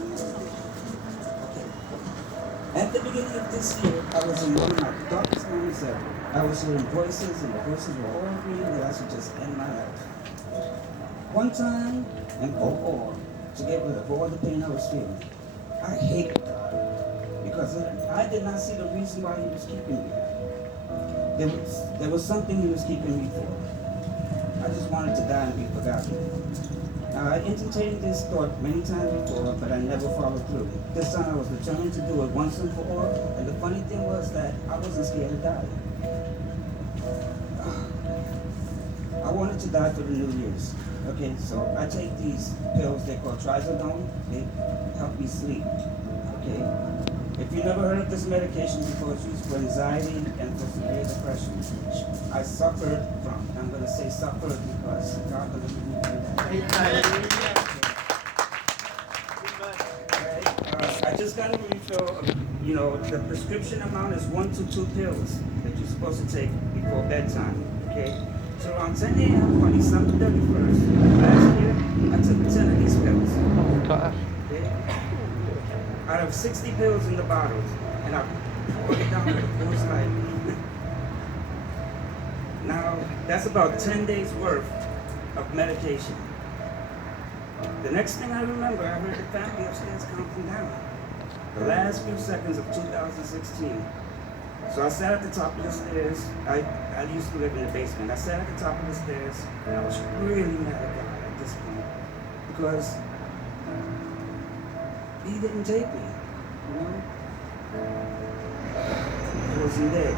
Okay. At the beginning of this year, I was in one of my darkest moments ever. I was hearing voices, and the voices were all agreeing that I should just end my life. One time, and all, to get rid of all the pain I was feeling. I hated God because I did not see the reason why He was keeping me. There was something He was keeping me for. I just wanted to die and be forgotten. Now, I entertained this thought many times before, but I never followed through. This time I was determined to do it once and for all, and the funny thing was that I wasn't scared to die. I wanted to die for the New Year's. Okay, so I take these pills they call trazodone. They help me sleep. Okay? If you never heard of this medication before, it's used for anxiety and for severe depression, which I suffered from. And I'm going to say suffered because God delivered me from that. I just got a refill of, the prescription amount is 1 to 2 pills that you're supposed to take before bedtime. Okay? So around 10 a.m. on December 31st, last year, I took 10 of these pills. Oh, gosh. Okay? Out of 60 pills in the bottles, and I poured it down with a force light. Now, that's about 10 days worth of medication. The next thing I remember, I heard the family upstairs counting down. The last few seconds of 2016. So I sat at the top of the stairs. I used to live in the basement. I sat at the top of the stairs, and I was really mad at God at this point because He didn't take me, He wasn't there.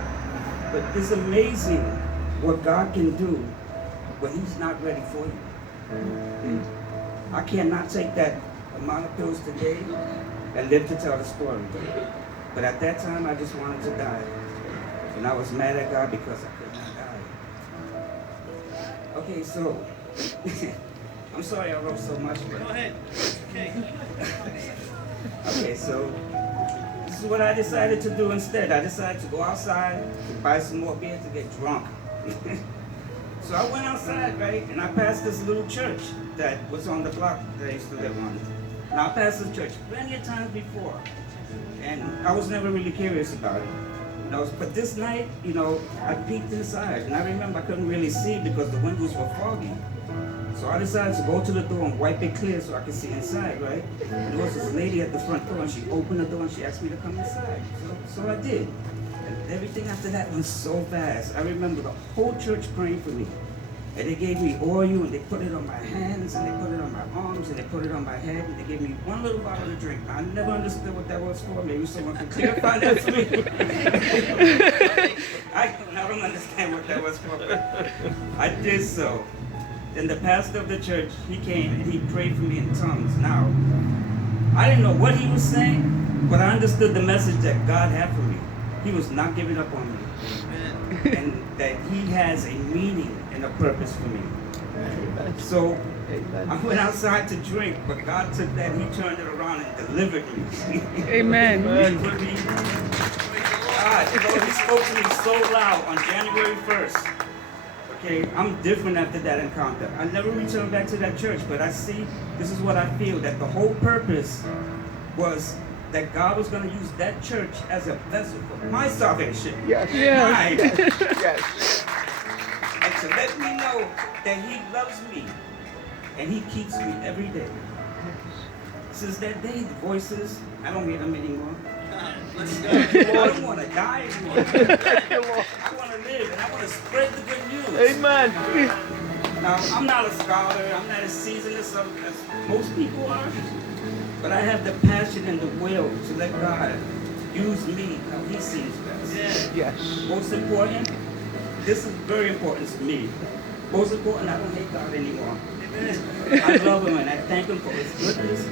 But it's amazing what God can do when He's not ready for you. I cannot take that amount of pills today and live to tell the story. But at that time, I just wanted to die. And I was mad at God because I could not die. Okay, so, I'm sorry I wrote so much. But go ahead. Okay. Okay, so, this is what I decided to do instead. I decided to go outside to buy some more beer to get drunk. So I went outside, right, and I passed this little church that was on the block that I used to live on. Now, I passed this church plenty of times before, and I was never really curious about it. But this night, I peeked inside, and I remember I couldn't really see because the windows were foggy. So I decided to go to the door and wipe it clear so I could see inside, right? And there was this lady at the front door, and she opened the door and she asked me to come inside. So I did. And everything after that went so fast. I remember the whole church praying for me. And they gave me oil, and they put it on my hands, and they put it on my arms, and they put it on my head, and they gave me one little bottle to drink. I never understood what that was for. Maybe someone could clarify that for me. I don't understand what that was for, but I did so. Then the pastor of the church, he came and he prayed for me in tongues. Now, I didn't know what he was saying, but I understood the message that God had for me. He was not giving up on me. And that He has a meaning and a purpose for me. So I went outside to drink, but God took that, He turned it around and delivered me. Amen. He put me, God, He spoke to me so loud on January 1st. Okay, I'm different after that encounter. I never returned back to that church, but I see, this is what I feel, that the whole purpose was that God was going to use that church as a vessel for my salvation. Yes. Mine. Yes. And to let me know that He loves me and He keeps me every day. Since that day, the voices, I don't hear them anymore. I don't want to die anymore. I want to live and I want to spread the good news. Amen. Now, I'm not a scholar, I'm not as seasoned as most people are, but I have the passion and the will to let God use me how He sees best. Yes. Most important, this is very important to me. Most important, I don't hate God anymore. I love Him and I thank Him for His goodness.